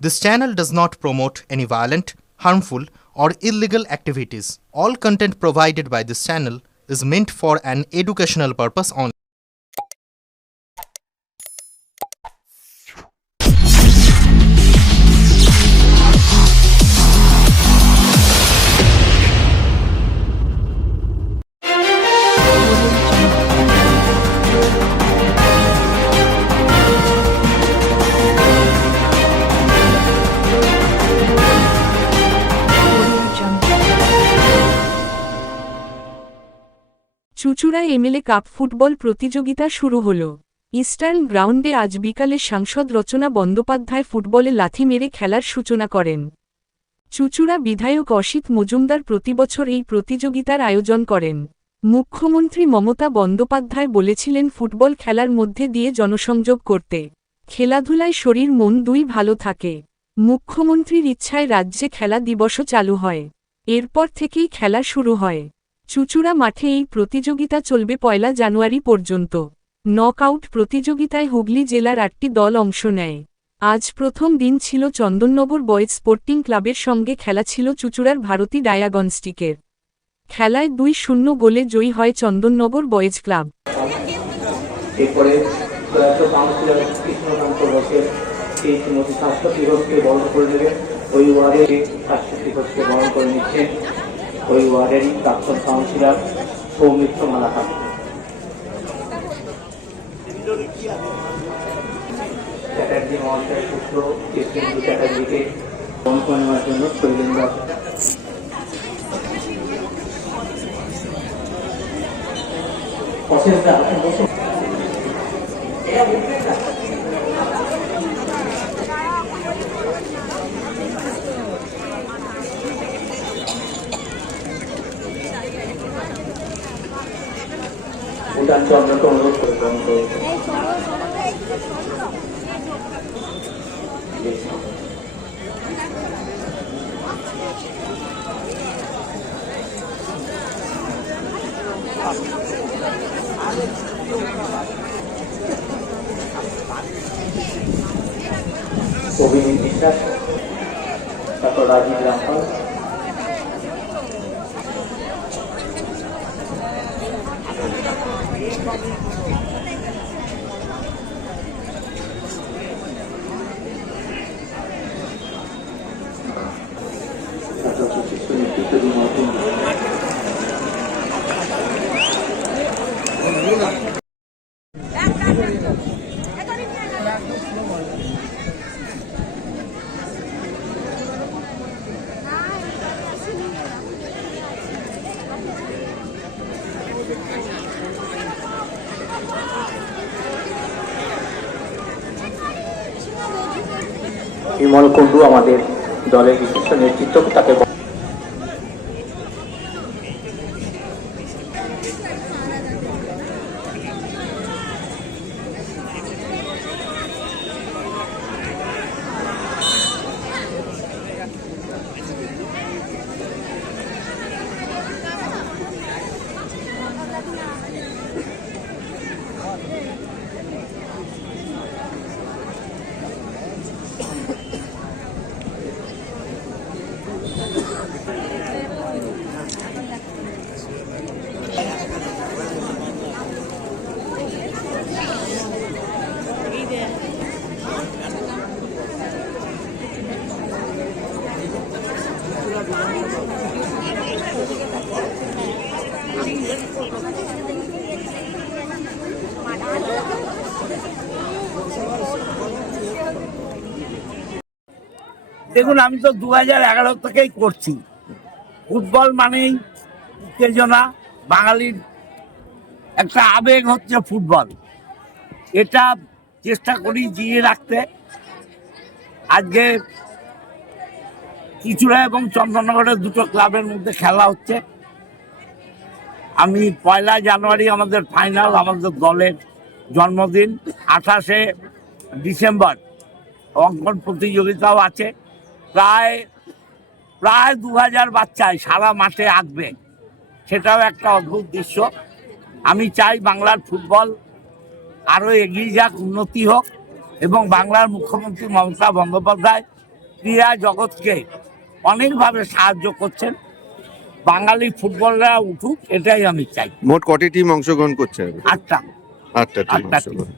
This channel does not promote any violent, harmful, or illegal activities. All content provided by this channel is meant for an educational purpose only. Chuchura MLA cup football প্রতিযোগিতা শুরু হল। Eastern গ্রাউন্ডে আজ বিকালে সাংসদ রচনা বন্দ্যোপাধ্যায় ফুটবলে লাথি মেরে খেলার সূচনা করেন। চুঁচুড়া বিধায়ক অসিত মজুমদার প্রতিবছর এই প্রতিযোগিতার আয়োজন করেন। মুখ্যমন্ত্রী মমতা বন্দ্যোপাধ্যায় বলেছিলেন ফুটবল খেলার মধ্যে দিয়ে জনসংযোগ করতে, খেলাধুলায় শরীর মন দুই ভালো থাকে। মুখ্যমন্ত্রীর ইচ্ছায় রাজ্যে খেলা দিবসও চালু হয়। এরপর থেকেই খেলা শুরু হয়। চুঁচুড়া মাঠে এই প্রতিযোগিতা চলবে 1 জানুয়ারি পর্যন্ত। নকআউট প্রতিযোগিতায় হুগলি জেলার 8টি দল অংশ নেয়। আজ প্রথম দিন ছিল চন্দননগর বয়েজ স্পোর্টিং ক্লাবের সঙ্গে খেলা ছিল চুঁচুড়ার ভারতী ডায়াগনস্টিকের। খেলায় 2-0 গোলে জয়ী হয় চন্দননগর বয়েজ ক্লাব। এরপরে কৃষ্ণকান্ত ঘোষের এই স্বাস্থ্যটি ঘোষকে বরণ করে নেবেন। ওই ওয়ার্ডে স্বাস্থ্যটি ঘোষকে বরণ করে নিচ্ছেন ওই ওয়ার্ডেরই প্রাক্তন কাউন্সিলর সৌমিত্র মালাকা। চ্যাটার্জি মহাশয়ের পুত্র কৃষ্ণেন্দু চ্যাটার্জিকে বরণ করে নেওয়ার জন্য শৈলেন্দ্র অশেষদা উদান চন্দ্রকে অনুরোধ করে গ্রহণ করেছে। অভিনীত বিশ্বাস, তারপর রাজীব রামপাল, বিমল কুণ্ডু আমাদের দলের বিশিষ্ট নেতৃত্ব। তাকে দেখুন, আমি তো 2011 থেকেই করছি। ফুটবল মানেই উত্তেজনা, বাঙালির একটা আবেগ হচ্ছে ফুটবল। এটা চেষ্টা করি জিয়ে রাখতে। আজকে চুঁচুড়া এবং চন্দননগরের দুটো ক্লাবের মধ্যে খেলা হচ্ছে। আমি 1 জানুয়ারি আমাদের ফাইনাল, আমাদের দলের জন্মদিন। 28শে ডিসেম্বর অঙ্কন প্রতিযোগিতাও আছে। প্রায় 2000 বাচ্চায় সারা মাঠে আঁকবে, সেটাও একটা অদ্ভুত দৃশ্য। আমি চাই বাংলার ফুটবল আরও এগিয়ে যাক, উন্নতি হোক, এবং বাংলার মুখ্যমন্ত্রী মমতা বন্দ্যোপাধ্যায় ক্রীড়া জগৎকে অনেকভাবে সাহায্য করছেন। বাঙালি ফুটবলরা উঠুক, এটাই আমি চাই। মোট কটি টিম অংশগ্রহণ করছে? 8টা। 8টা টিম 8টা অংশগ্রহণ।